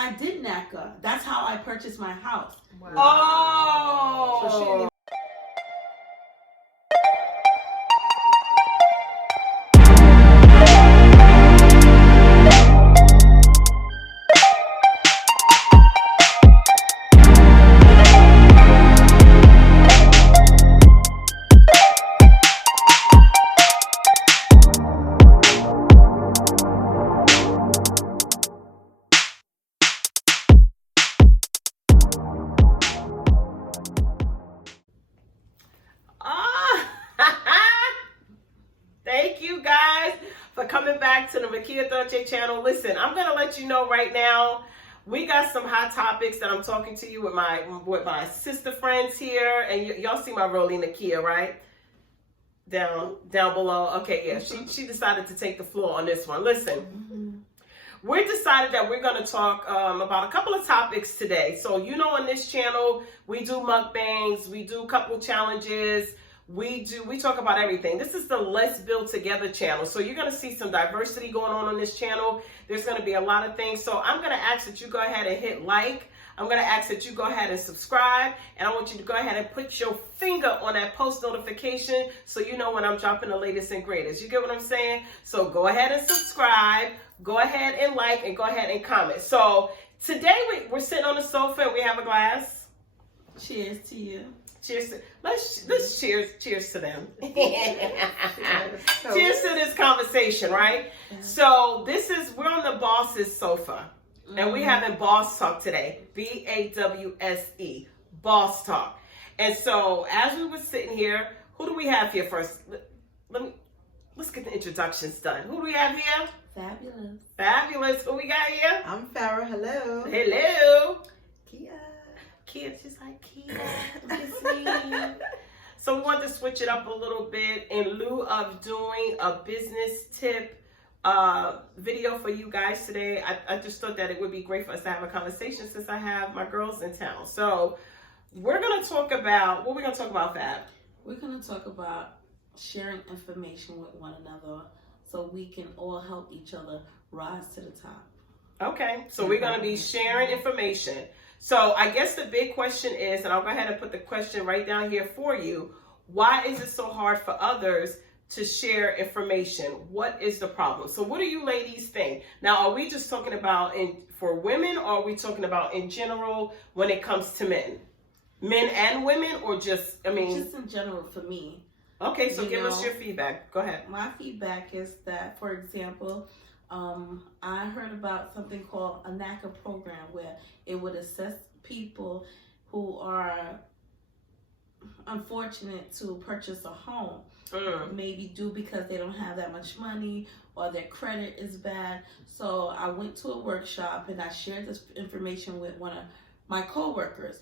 I did NACA. That's how I purchased my house. Wow. Oh. So she didn't Thank you guys for coming back to the Mikia Troche channel. Listen, I'm gonna let you know right now, we got some hot topics that I'm talking to you with my sister friends here, and y'all see my Rolling Nakia, right? Down below. Okay, yeah, she decided to take the floor on this one. Listen, we decided that we're going to talk about a couple of topics today. So, you know, on this channel, we do mukbangs, we do couple challenges, we talk about everything. This is the Let's Build Together channel. So you're going to see some diversity going on this channel. There's going to be a lot of things. So I'm going to ask that you go ahead and hit like. I'm going to ask that you go ahead and subscribe. And I want you to go ahead and put your finger on that post notification so you know when I'm dropping the latest and greatest. You get what I'm saying? So go ahead and subscribe. Go ahead and like, and go ahead and comment. So today we're sitting on the sofa and we have a glass. Cheers to you. Cheers. Let's cheers to them. Cheers to this conversation, right? So we're on the boss's sofa. And we having boss talk today. BAWSE. Boss talk. And so as we were sitting here, who do we have here first? Let's get the introductions done. Who do we have here? Fabulous. Fabulous. Who we got here? I'm Farrah. Hello. Hello. Kia. She's like, Kia, it's me. So we want to switch it up a little bit in lieu of doing a business tip video for you guys today. I just thought that it would be great for us to have a conversation since I have my girls in town. So we're going to talk about, what we're going to talk about, Fab? We're going to talk about sharing information with one another so we can all help each other rise to the top. Okay, so we're going to be sharing information. So I guess the big question is, and I'll go ahead and put the question right down here for you, why is it so hard for others to share information? What is the problem? So what do you ladies think? Now, are we just talking about for women, or are we talking about in general when it comes to men? Men and women, or just in general for me. Okay, so give us your feedback. Go ahead. My feedback is that, for example, I heard about something called a NACA program where it would assess people who are unfortunate to purchase a home. Maybe due because they don't have that much money or their credit is bad. So I went to a workshop and I shared this information with one of my co-workers.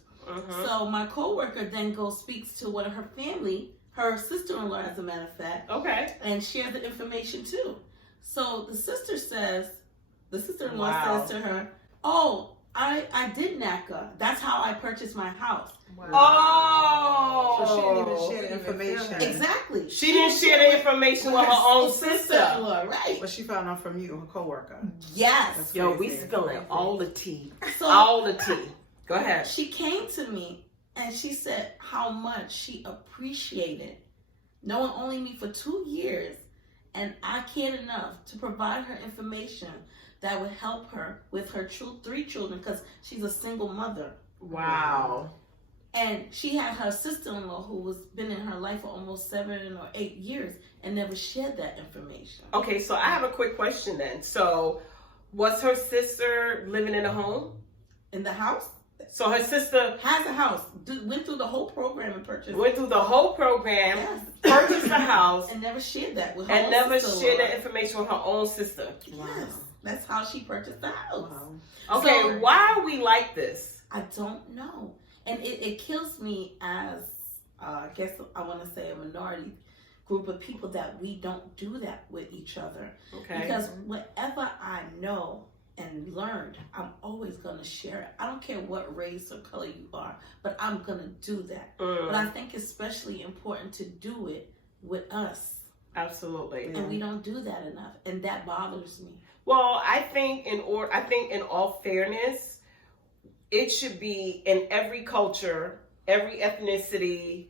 So my co-worker then goes speaks to one of her family, her sister-in-law as a matter of fact. Okay. And shares the information too. So the sister-in-law Wow. says to her, "Oh, I did NACA. That's how I purchased my house." Wow. Oh. So she didn't even share the information. Exactly. She didn't share the information with her own sister. sister-in-law, right? But she found out from you, her coworker. Yes. That's Yo, we crazy. spilling all the tea. So All the tea. Go ahead. she came to me and she said how much she appreciated knowing only me for 2 years, and I cared enough to provide her information that would help her with her 3 children because she's a single mother. Wow. And she had her sister-in-law who was been in her life for almost 7 or 8 years and never shared that information. Okay, so I have a quick question then. So was her sister living in a home? In the house? So her sister Has a house. Went through the whole program and purchased. went through the whole program, Yes. purchased the house, And never shared that with her and own never sister-in-law. shared that information with her own sister. Yes. That's how she purchased the house. Wow. Okay, So- why are we like this? I don't know. And it kills me as, I guess I want to say a minority group of people that we don't do that with each other. Okay. Because whatever I know and learned, I'm always going to share it. I don't care what race or color you are, but I'm going to do that. But I think it's especially important to do it with us. Absolutely. And we don't do that enough. And that bothers me. Well, I think in all fairness, it should be in every culture, every ethnicity,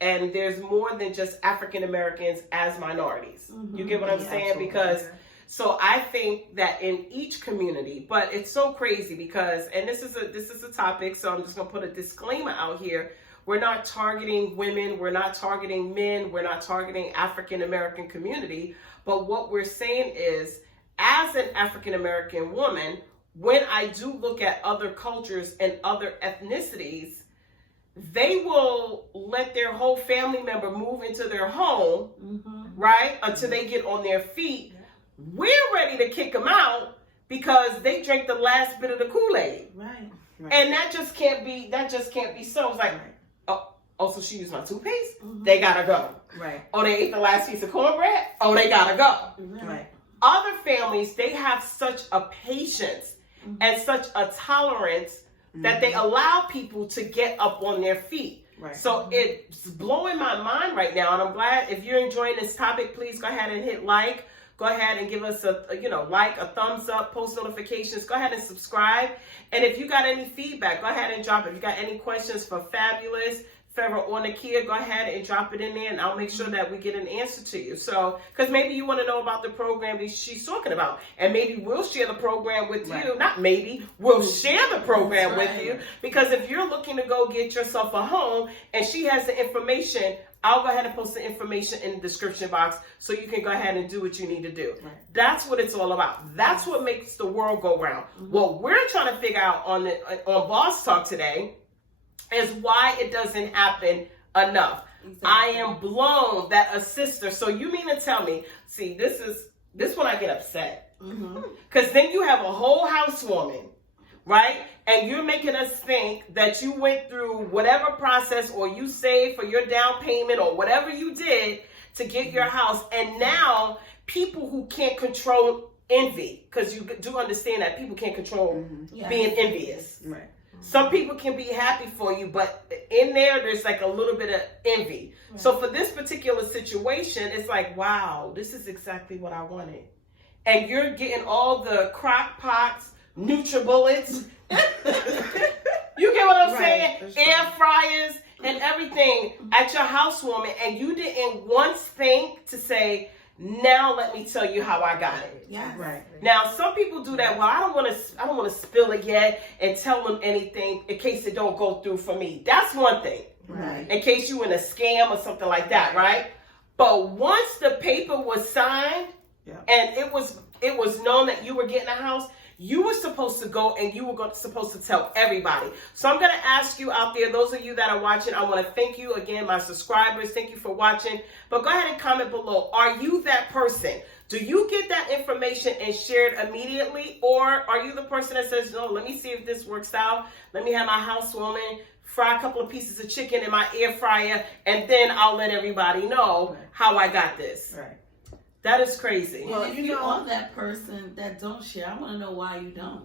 and there's more than just African Americans as minorities. Mm-hmm. You get what I'm Yeah, saying? absolutely. Because so I think that in each community, but it's so crazy because, and this is a topic, so I'm just gonna put a disclaimer out here. We're not targeting women, we're not targeting men, we're not targeting African American community, but what we're saying is, as an African American woman, when I do look at other cultures and other ethnicities, they will let their whole family member move into their home, Mm-hmm. right, until they get on their feet. We're ready to kick them out because they drank the last bit of the Kool-Aid. Right. And that just can't be so. It's like, Right. oh, so she used my toothpaste? Mm-hmm. They gotta go. Right. Oh, they ate the last piece of cornbread? Oh, they gotta go. Right. Other families, they have such a patience Mhm. and such a tolerance that they allow people to get up on their feet. Right. So it's blowing my mind right now, and I'm glad if you're enjoying this topic, please go ahead and hit like. Go ahead and give us a like, a thumbs up, post notifications. Go ahead and subscribe. And if you got any feedback, go ahead and drop it. If you got any questions for Fabulous, Farrah, or Mikia, go ahead and drop it in there, and I'll make sure that we get an answer to you. So, because maybe you want to know about the program that she's talking about, and maybe we'll share the program with you. Right. Not maybe, we'll share the program That's with right. you. Because if you're looking to go get yourself a home, and she has the information, I'll go ahead and post the information in the description box so you can go ahead and do what you need to do. Right. That's what it's all about. That's what makes the world go round. Mm-hmm. What we're trying to figure out on Boss Talk today is why it doesn't happen enough. Exactly. I am blown that a sister. So you mean to tell me? See, this when I get upset. Mm-hmm. Because then you have a whole housewoman, right? And you're making us think that you went through whatever process or you saved for your down payment or whatever you did to get your house. And now people who can't control envy, because you do understand that people can't control Yes. being envious. Right. Some people can be happy for you, but in there's like a little bit of envy. Right. So for this particular situation, it's like, wow, this is exactly what I wanted. And you're getting all the crock pots, NutriBullets. You get what I'm Right, saying? that's Air right. fryers and everything at your housewarming, and you didn't once think to say, now let me tell you how I got it. Yes. Right. Now, some people do that. Well, I don't want to spill it yet and tell them anything in case it don't go through for me. That's one thing. Right. In case you in a scam or something like that, right? But once the paper was signed, Yeah. and it was known that you were getting a house, you were supposed to go and you were supposed to tell everybody. So I'm going to ask you out there, those of you that are watching, I want to thank you again, my subscribers. Thank you for watching. But go ahead and comment below. Are you that person? Do you get that information and share it immediately? Or are you the person that says, no, let me see if this works out. Let me have my housewoman fry a couple of pieces of chicken in my air fryer, and then I'll let everybody know how I got this. Right. That is crazy. Well, Well, if you you know- are that person that don't share, I want to know why you don't.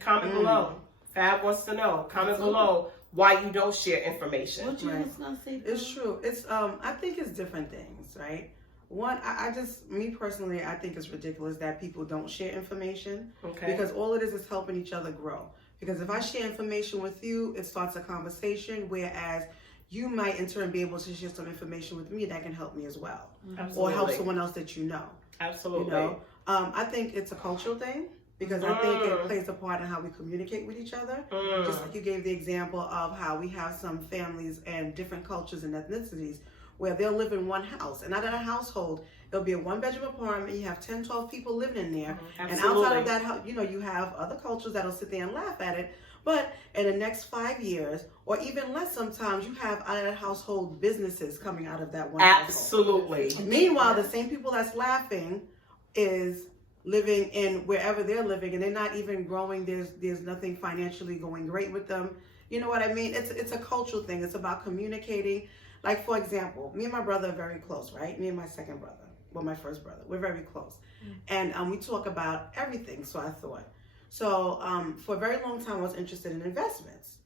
Comment below. Fab wants to know. Comment below why you don't share information. What you Right. was gonna say? It's true. It's I think it's different things, right? One, I just, me personally, I think it's ridiculous that people don't share information Okay. because all it is helping each other grow. Because if I share information with you, it starts a conversation, whereas you might in turn be able to share some information with me that can help me as well, Absolutely. or help someone else that you know. Absolutely. You know, I think it's a cultural thing because I think it Mm. plays a part in how we communicate with each other. Mm. Just like you gave the example of how we have some families and different cultures and ethnicities where they'll live in one house. And out of a household, there'll be a one-bedroom apartment. You have 10, 12 people living in there. And Absolutely. outside of that, you know, you have other cultures that'll sit there and laugh at it. But in the next 5 years, or even less sometimes, you have out of that household businesses coming out of that one household. Absolutely. Meanwhile, the same people that's laughing is living in wherever they're living, and they're not even growing. There's nothing financially going great with them. You know what I mean? It's a cultural thing. It's about communicating. Like, for example, me and my brother are very close, right? Me and my second brother, well, my first brother, we're very close, and we talk about everything. So I thought, for a very long time, I was interested in investments.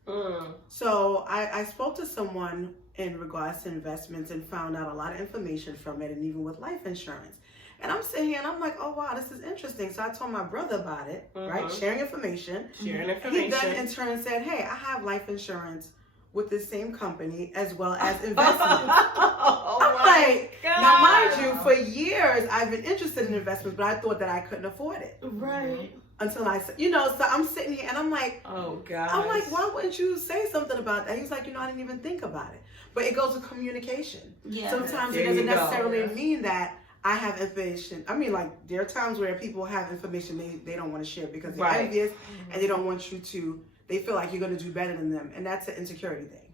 So I spoke to someone in regards to investments and found out a lot of information from it, and even with life insurance. And I'm sitting here and I'm like, oh wow, this is interesting. So I told my brother about it, right? Sharing information. Sharing He information. then in turn said, hey, I have life insurance with the same company as well as investments. Oh I'm my like, God. now mind you, for years I've been interested in investments, but I thought that I couldn't afford it. Right. Until I said, you know, so I'm sitting here and I'm like, oh God. I'm like, why wouldn't you say something about that? He was like, you know, I didn't even think about it. But it goes with communication. Yeah. Sometimes There it doesn't you go. necessarily mean that I have information. I mean, like, there are times where people have information they don't want to share because they're Right. envious and they don't want you to, they feel like you're going to do better than them. And that's an insecurity thing,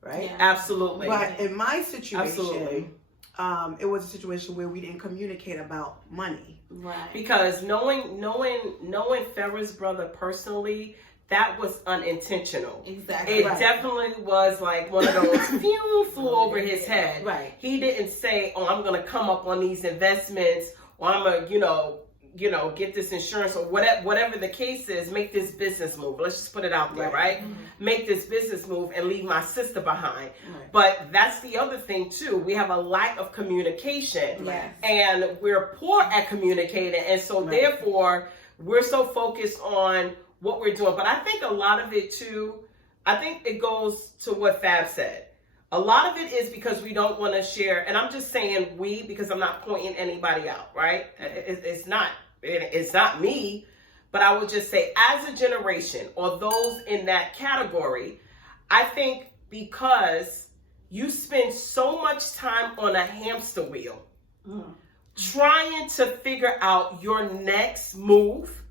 right? Yeah. Absolutely. But in my situation, Absolutely. It was a situation where we didn't communicate about money. Right. Because knowing Farrah's brother personally, that was unintentional. Exactly. It Right. definitely was like one of those flew over his head. Right. He didn't say, "Oh, I'm going to come up on these investments, or I'm going to, get this insurance, or whatever the case is. Make this business move. Let's just put it out there, right? Make this business move and leave my sister behind." Right. But that's the other thing too. We have a lack of communication, Yes. and we're poor at communicating, and so Right. therefore we're so focused on what we're doing. But I think a lot of it too, I think it goes to what Fab said. A lot of it is because we don't want to share, and I'm just saying we because I'm not pointing anybody out, right? It's not me, but I would just say as a generation or those in that category, I think because you spend so much time on a hamster wheel trying to figure out your next move,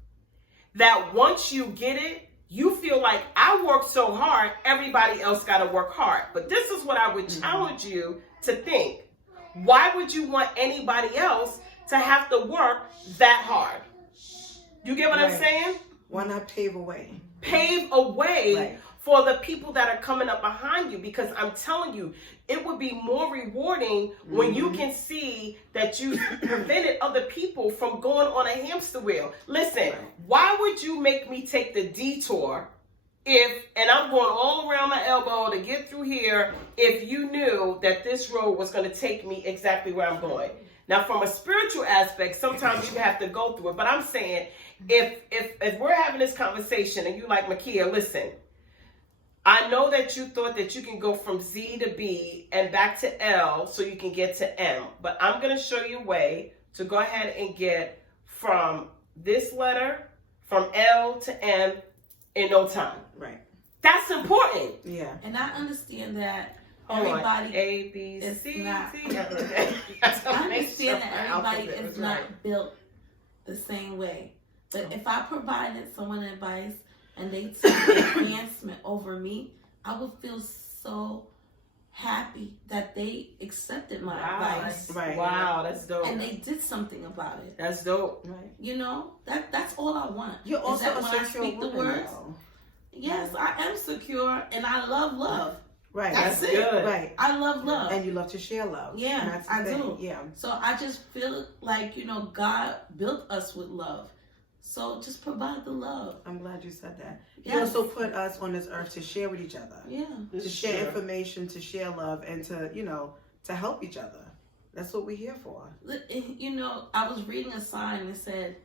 that once you get it, you feel like I worked so hard, everybody else got to work hard. But this is what I would challenge you to think. Why would you want anybody else to have to work that hard? You get what I'm Right. saying? Why not pave a way? Pave a way Right. for the people that are coming up behind you, because I'm telling you, it would be more rewarding when you can see that you prevented other people from going on a hamster wheel. Listen, why would you make me take the detour and I'm going all around my elbow to get through here if you knew that this road was going to take me exactly where I'm going? Now, from a spiritual aspect, sometimes you have to go through it. But I'm saying, if we're having this conversation and you like, Mikia, listen, I know that you thought that you can go from Z to B and back to L so you can get to M. But I'm going to show you a way to go ahead and get from this letter, from L to M in no time. Right. That's important. Yeah. And I understand that Hold on. everybody A, B, is C, not- D. I understand that everybody is not built the same way. But if I provided someone advice and they took advancement over me, I would feel so happy that they accepted my advice. Right. Wow, that's dope. And they did something about it. That's dope. Right. You know, that's all I want. You're Is also that a when I secure speak the woman, words? though. Yes, I am secure and I love love. Right. That's it. good. Right. I love love. And you love to share love. Yeah, And that's the I thing. do. Yeah. So I just feel like, God built us with love. So just provide the love. I'm glad you said that. He Yes. also put us on this earth to share with each other. Yeah. To share information, to share love, and to, to help each other. That's what we're here for. I was reading a sign that said,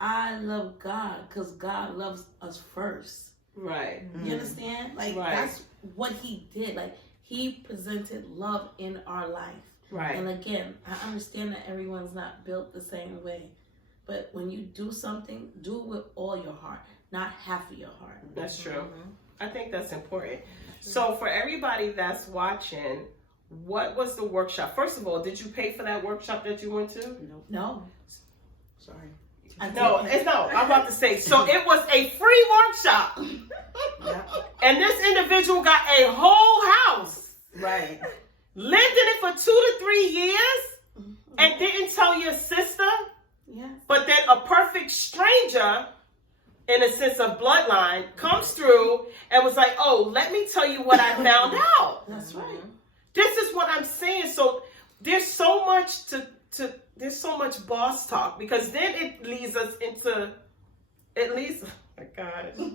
I love God because God loves us first. Right. You understand? Like, Right. that's what he did. Like, he presented love in our life. Right. And again, I understand that everyone's not built the same way. But when you do something, do it with all your heart, not half of your heart. That's true. I think that's important. So for everybody that's watching, what was the workshop? First of all, did you pay for that workshop that you went to? No. Sorry. No, I'm about to say. So it was a free workshop. Yeah. And this individual got a whole house. Right. Lived in it for 2 to 3 years and didn't tell your sister. Yeah. But then a perfect stranger, in a sense of bloodline, comes through and was like, oh, let me tell you what I found out. That's right. This is what I'm saying. So there's so much there's so much boss talk, because then it leads us into, oh my gosh.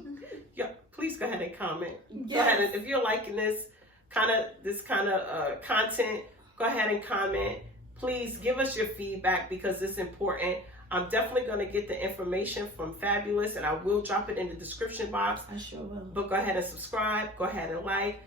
Yeah, please go ahead and comment. Yes. Go ahead, and if you're liking this kind of content, go ahead and comment. Please give us your feedback because it's important. I'm definitely going to get the information from Fabulous, and I will drop it in the description box. I sure will. But go ahead and subscribe. Go ahead and like.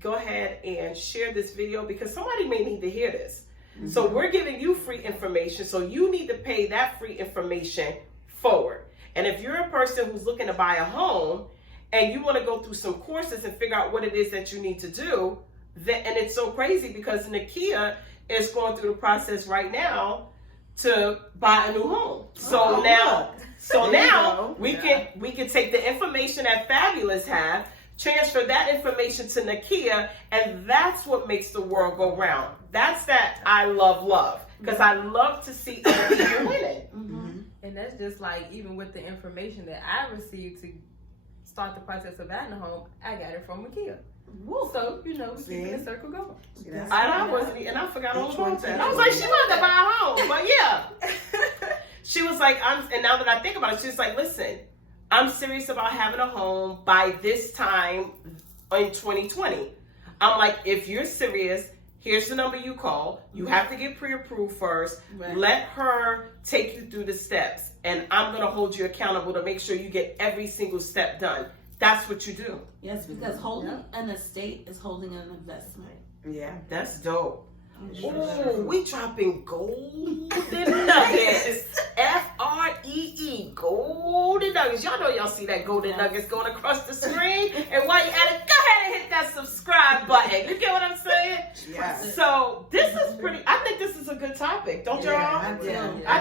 Go ahead and share this video because somebody may need to hear this. Mm-hmm. So we're giving you free information. So you need to pay that free information forward. And if you're a person who's looking to buy a home and you want to go through some courses and figure out what it is that you need to do, and it's so crazy because Mikia is going through the process right now to buy a new home. So now we can take the information that Fabulous have, transfer that information to Mikia, and that's what makes the world go round. That's that I love. Because I love to see other people winning. Mm-hmm. And that's just like, even with the information that I received to start the process of buying a home, I got it from Mikia. Woo. So, keeping the circle going. And I forgot all about that. I was like, she wanted to buy a home. But yeah. She was like, and now that I think about it, she's like, listen, I'm serious about having a home by this time in 2020. I'm like, if you're serious, here's the number you call. You have to get pre-approved first. Right. Let her take you through the steps. And I'm going to hold you accountable to make sure you get every single step done. That's what you do. Yes, because holding an estate is holding an investment. Yeah. That's dope. Oh, we dropping golden nuggets. FREE, golden nuggets. Y'all know y'all see that golden nuggets going across the screen. And while you at it, go ahead and hit that subscribe button. You get what I'm saying? Yeah. So this is pretty, I think this is a good topic. Don't y'all? I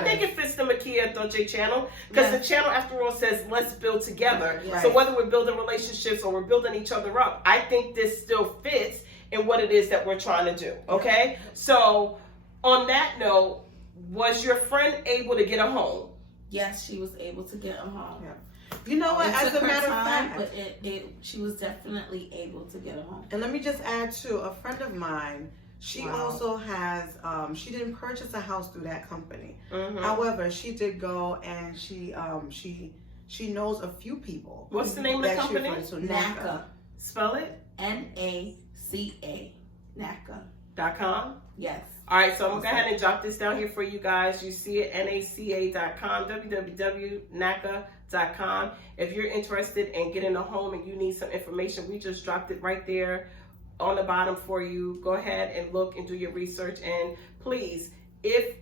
think it fits the Mikia Troche channel. Because the channel, after all, says let's build together. Right. So whether we're building relationships or we're building each other up, I think this still fits in what it is that we're trying to do. Okay? So on that note, was your friend able to get a home? Yes, she was able to get a home. Yeah. You know what? As a matter of fact, but she was definitely able to get a home. And let me just add to a friend of mine. She also has. She didn't purchase a house through that company. Mm-hmm. However, she did go and she knows a few people. What's the name of the company? NACA. Spell it. NACA. NACA.com. Yes. All right, so I'm going to go ahead and jot this down here for you guys. You see it, NACA.com, www.NACA.com. If you're interested in getting a home and you need some information, we just dropped it right there on the bottom for you. Go ahead and look and do your research. And please, if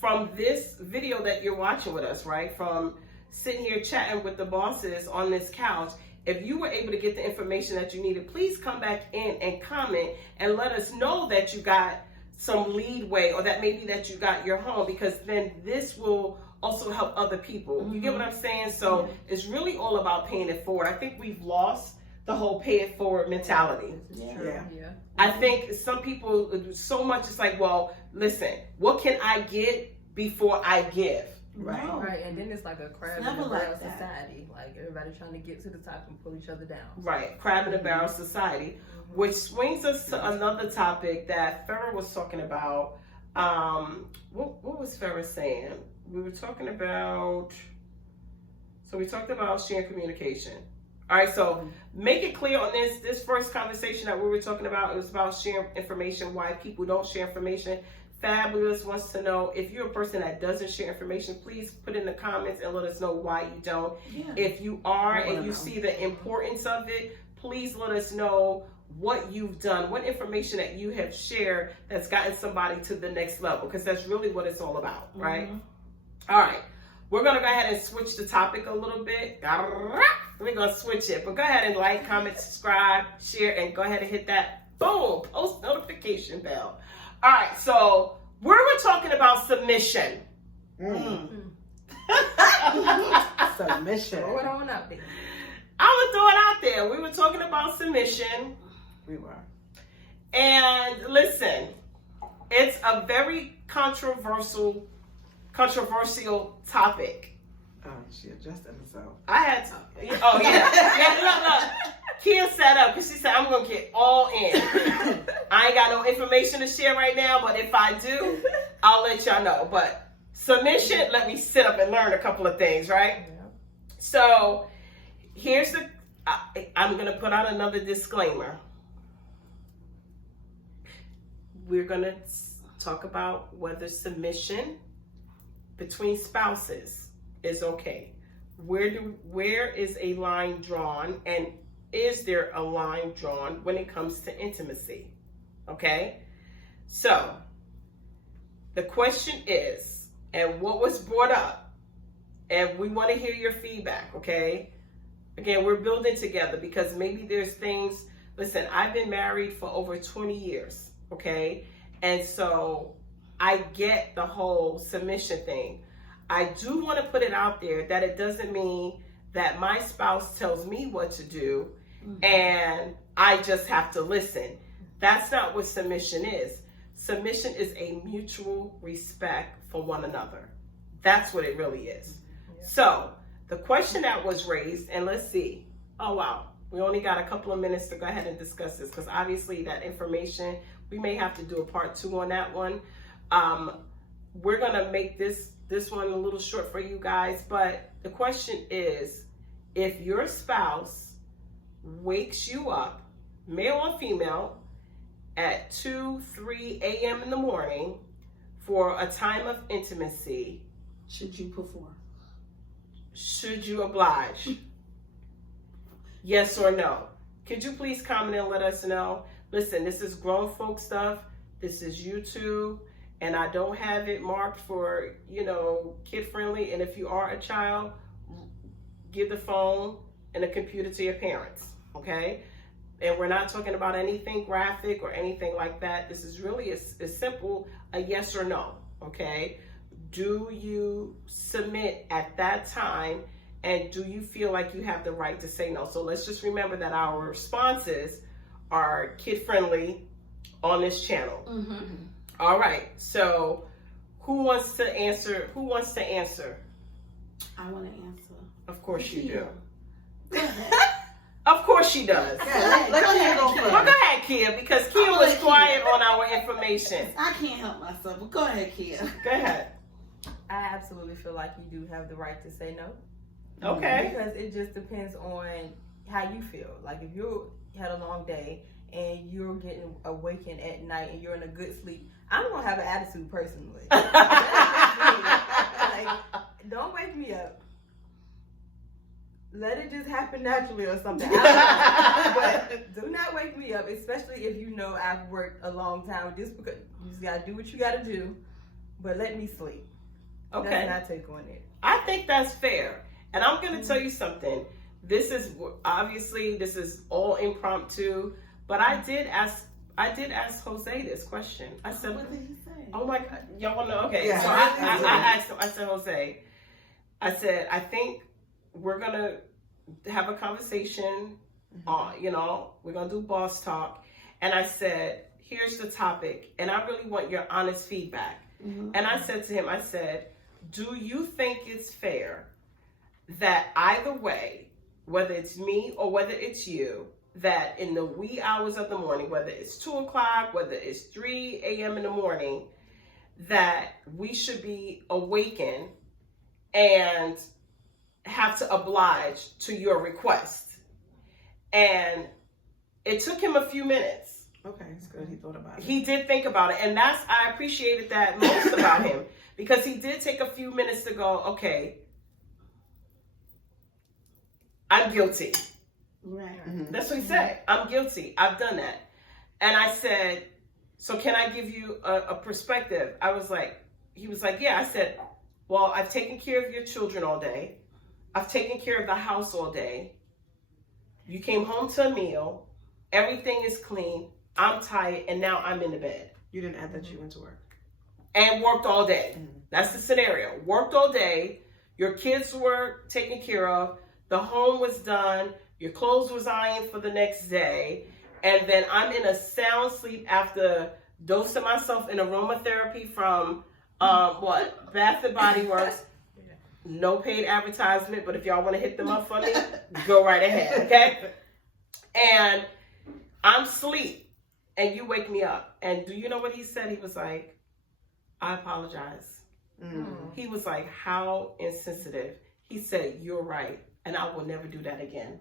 from this video that you're watching with us, right, from sitting here chatting with the bosses on this couch, if you were able to get the information that you needed, please come back in and comment and let us know that you got some leadway or that maybe that you got your home, because then this will also help other people. Mm-hmm. You get what I'm saying? So it's really all about paying it forward. I think we've lost the whole pay it forward mentality. Yeah. I think some people, so much it's like, well, listen, what can I get before I give? Right, and then it's like a crab in a barrel society. Like everybody trying to get to the top and pull each other down. Right, crab in a barrel society, which swings us to another topic that Farrah was talking about. What was Farrah saying? We were talking about. So we talked about sharing communication. All right, so make it clear on this first conversation that we were talking about. It was about sharing information. Why people don't share information. Fabulous wants to know, if you're a person that doesn't share information, please put in the comments and let us know why you don't. Yeah. If you are and you see the importance of it, please let us know what you've done, what information that you have shared that's gotten somebody to the next level, because that's really what it's all about, right? Mm-hmm. All right, we're going to go ahead and switch the topic a little bit. We're going to switch it, but go ahead and like, comment, subscribe, share, and go ahead and hit that boom, post notification bell. All right, so we were talking about submission. Submission. Throw it on out there. I would throw it out there. We were talking about submission. We were. And listen, it's a very controversial topic. Oh, she adjusted herself. I had to. Oh, yeah. Look. Kia set up because she said, I'm going to get all in. I ain't got no information to share right now, but if I do, I'll let y'all know. But submission, let me sit up and learn a couple of things, right? Yeah. So here's I'm going to put out another disclaimer. We're going to talk about whether submission between spouses is okay. Where is a line drawn, and is there a line drawn when it comes to intimacy? Okay? So, the question is, and what was brought up, and we want to hear your feedback, okay? Again, we're building together because maybe there's things, listen, I've been married for over 20 years, okay? And so I get the whole submission thing. I do want to put it out there that it doesn't mean that my spouse tells me what to do and I just have to listen. That's not what submission is. Submission is a mutual respect for one another. That's what it really is. Yeah. So the question that was raised, and let's see. Oh, wow. We only got a couple of minutes to go ahead and discuss this because obviously that information, we may have to do a part 2 on that one. We're going to make this one a little short for you guys, but the question is, if your spouse wakes you up, male or female, at 2, 3 a.m. in the morning for a time of intimacy, should you perform? Should you oblige? Yes or no? Could you please comment and let us know? Listen, this is grown folk stuff. This is YouTube, and I don't have it marked for, kid friendly. And if you are a child, give the phone and the computer to your parents, okay? And we're not talking about anything graphic or anything like that. This is really as simple a yes or no, okay? Do you submit at that time, and do you feel like you have the right to say no? So let's just remember that our responses are kid-friendly on this channel. Mm-hmm. All right, so who wants to answer? I want to answer. Of course you do. Go ahead. Of course she does. Yeah, let Kia go first. Well, go ahead, Kia, because Kia was quiet on our information. I can't help myself, but go ahead, Kia. Go ahead. I absolutely feel like you do have the right to say no. Okay. Because it just depends on how you feel. Like if you had a long day and you're getting awakened at night and you're in a good sleep, I'm going to have an attitude personally. Like, don't wake me up. Let it just happen naturally or something. But do not wake me up, especially if you know I've worked a long time. Just because you just gotta do what you gotta do, but let me sleep. Okay. That's not take on it. I think that's fair. And I'm gonna tell you something. This is all impromptu, but I did ask Jose this question. I said, what did he say? Oh my God, y'all wanna know? Okay. Yeah. So I asked him, I said, Jose, I think we're gonna have a conversation. We're gonna do boss talk. And I said, here's the topic, and I really want your honest feedback. Mm-hmm. And I said to him, do you think it's fair that either way, whether it's me or whether it's you, that in the wee hours of the morning, whether it's 2 o'clock, whether it's 3 a.m. in the morning, that we should be awakened and have to oblige to your request? And it took him a few minutes. Okay, it's good. He thought about it. He did think about it, and I appreciated that most about him, because he did take a few minutes to go, okay, I'm guilty. Right. Mm-hmm. That's what he said. I'm guilty. I've done that. And I said, so can I give you a perspective? He was like, yeah. I said, well, I've taken care of your children all day. I've taken care of the house all day. You came home to a meal. Everything is clean. I'm tired, and now I'm in the bed. You didn't add that you went to work. And worked all day. Mm-hmm. That's the scenario. Worked all day. Your kids were taken care of. The home was done. Your clothes was ironed for the next day. And then I'm in a sound sleep after dosing myself in aromatherapy from, Bath and Body Works. No paid advertisement, but if y'all want to hit them up for me, go right ahead, okay? And I'm asleep, and you wake me up. And do you know what he said? He was like, I apologize. Mm. He was like, how insensitive. He said, you're right, and I will never do that again.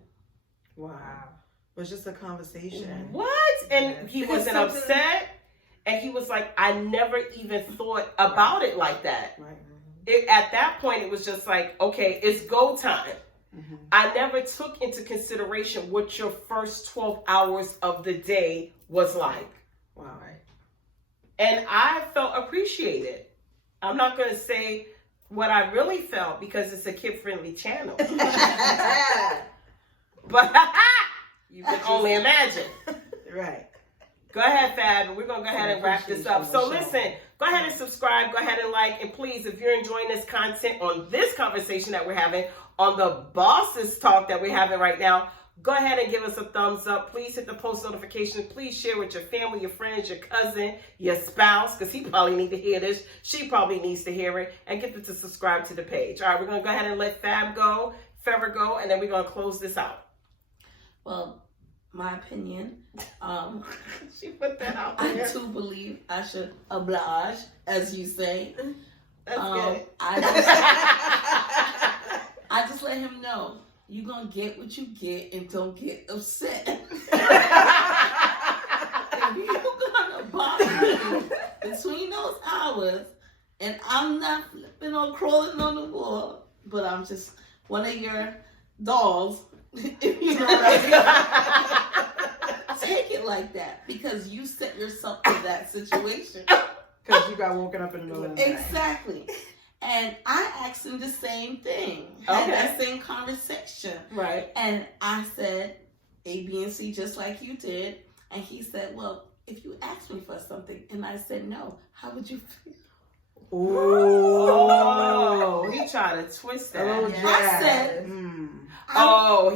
Wow. It was just a conversation. What? And he wasn't upset. And he was like, I never even thought about it like that. Right. At that point, it was just like, okay, it's go time. Mm-hmm. I never took into consideration what your first 12 hours of the day was like. Wow. And I felt appreciated. I'm not going to say what I really felt because it's a kid-friendly channel. But you can only imagine. Right. Go ahead, Fab, and we're going to go ahead and wrap this up. So listen, go ahead and subscribe, go ahead and like, and please, if you're enjoying this content on this conversation that we're having, on the bosses talk that we're having right now, go ahead and give us a thumbs up. Please hit the post notification. Please share with your family, your friends, your cousin, your spouse, because he probably needs to hear this. She probably needs to hear it. And get them to subscribe to the page. All right, we're going to go ahead and let Fab go, Fever go, and then we're going to close this out. Well, my opinion, she put that out I there. do believe I should oblige, as you say. That's good. I just let him know you're gonna get what you get and don't get upset. If you're gonna bother me between those hours, and I'm not flipping or crawling on the wall, but I'm just one of your dolls. If you know what I mean. Take it like that because you set yourself for that situation. Because you got woken up in the middle of the night. Exactly. And I asked him the same thing. Had that same conversation. Right. And I said A, B, and C just like you did. And he said, well, if you asked me for something and I said no, how would you feel? Oh, he tried to twist that. Oh, I said,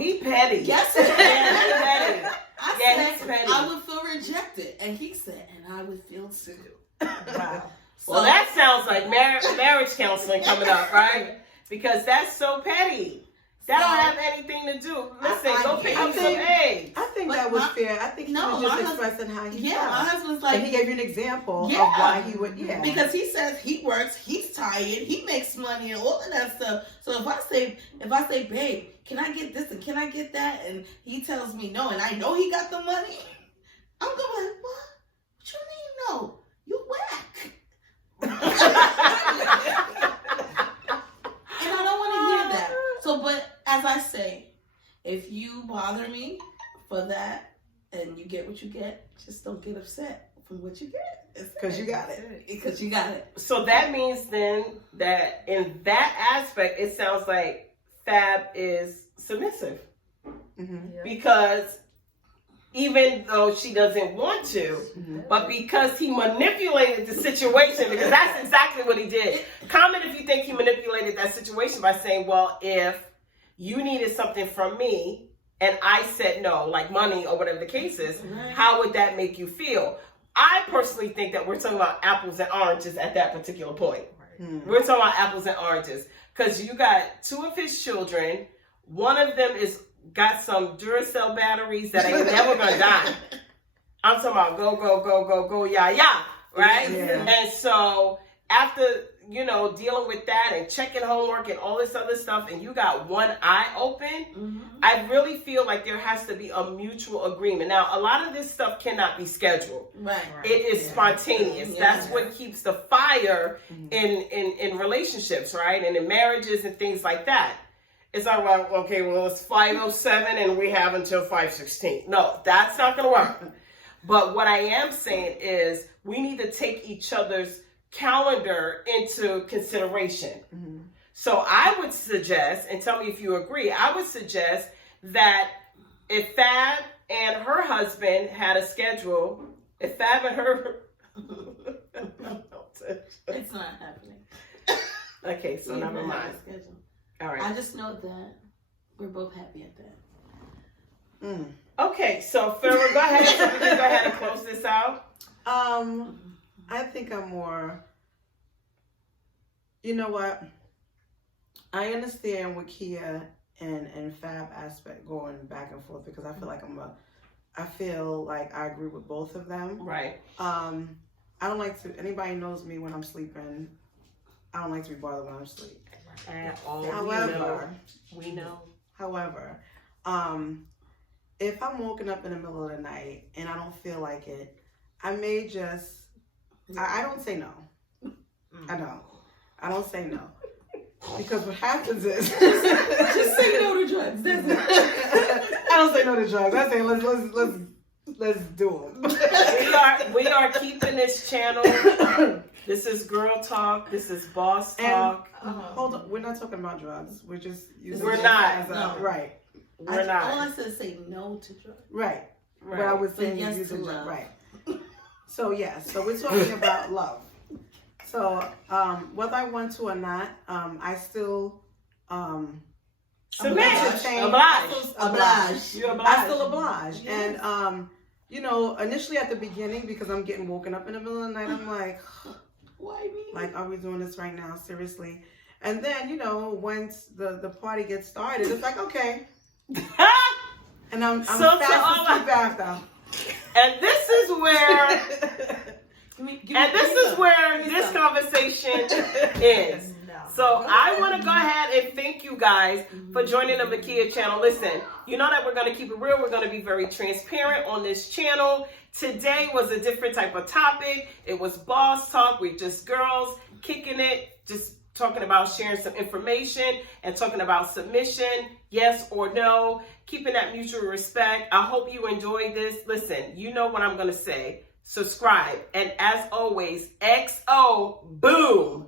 he petty. Yes, yeah, he petty. I He's said petty. I would feel rejected. And he said, and I would feel too. Wow. Well, that sounds like marriage counseling coming up, right? Because that's so petty. That don't have anything to do. Listen, go pick up some eggs. I think But that was fair. I think he was just my husband- expressing how he Yeah, felt. my husband's And like, he gave you an example of Yeah. why he would, because he says he works, he's tired, he makes money and all of that stuff. So if I say, babe, can I get this and can I get that? And he tells me no, and I know he got the money, I'm going to be like, what? What you mean no? You whack. And I don't want to hear that. So, but as I say, if you bother me for that and you get what you get, just don't get upset from what you get. Because you got it. Because you got it. So that means then that in that aspect, it sounds like Fab is submissive. Mm-hmm. Yeah. Because even though she doesn't want to, but because he manipulated the situation, because that's exactly what he did. Comment if you think he manipulated that situation by saying, well, if you needed something from me and I said no, like money or whatever the case is, how would that make you feel? I personally think that we're talking about apples and oranges at that particular point. We're talking about apples and oranges because you got two of his children. One of them got some Duracell batteries that ain't never gonna die. I'm talking about go, yeah, right? Yeah. And so after, dealing with that and checking homework and all this other stuff, and you got one eye open, I really feel like there has to be a mutual agreement. Now, a lot of this stuff cannot be scheduled. Right. It is spontaneous. Yeah. That's what keeps the fire in relationships, right? And in marriages and things like that. It's not like, okay, well, it's 5:07 and we have until 5:16. No, that's not going to work. But what I am saying is we need to take each other's calendar into consideration. So I would suggest, and tell me if you agree, I would suggest that if Fab and her husband had a schedule, if Fab and her... It's not happening. Okay, so We never don't have mind. a schedule. All right. I just know that we're both happy at that. Okay, so Farrah, go ahead. So we can go ahead and close this out. I think I'm more, you know what? I understand with Kia and Fab aspect going back and forth because I feel like I feel like I agree with both of them. Right. I don't like to, anybody knows me when I'm sleeping, I don't like to be bothered when I'm asleep. At all. We know. However, if I'm woken up in the middle of the night and I don't feel like it, I may just I don't say no. I don't say no. Because what happens is just say no to drugs. That's it. I don't say no to drugs. I say let's do them. We are keeping this channel. This is girl talk. This is boss talk. Hold on, we're not talking about drugs. We're just using We're it not. as a, No. right. We're not. All I said is say no to drugs. Right. Right. What I was But saying yes is using to drugs. love. Right. So so we're talking about love. So whether I want to or not, I still Submit. entertain- Oblige. Oblige. You oblige. I still oblige. Yes. And you know, initially at the beginning, because I'm getting woken up in the middle of the night, I'm like, Why me? like, are we doing this right now? Seriously? And then, you know, once the party gets started, it's like, okay. And I'm So fast to all asleep after. And this is where this song. conversation is. So I want to go ahead and thank you guys for joining the Mikia channel. Listen, you know that we're going to keep it real. We're going to be very transparent on this channel. Today was a different type of topic. It was boss talk. We're just girls kicking it, just talking about sharing some information and talking about submission, yes or no, keeping that mutual respect. I hope you enjoyed this. Listen, you know what I'm going to say. Subscribe. And as always, XO, boom.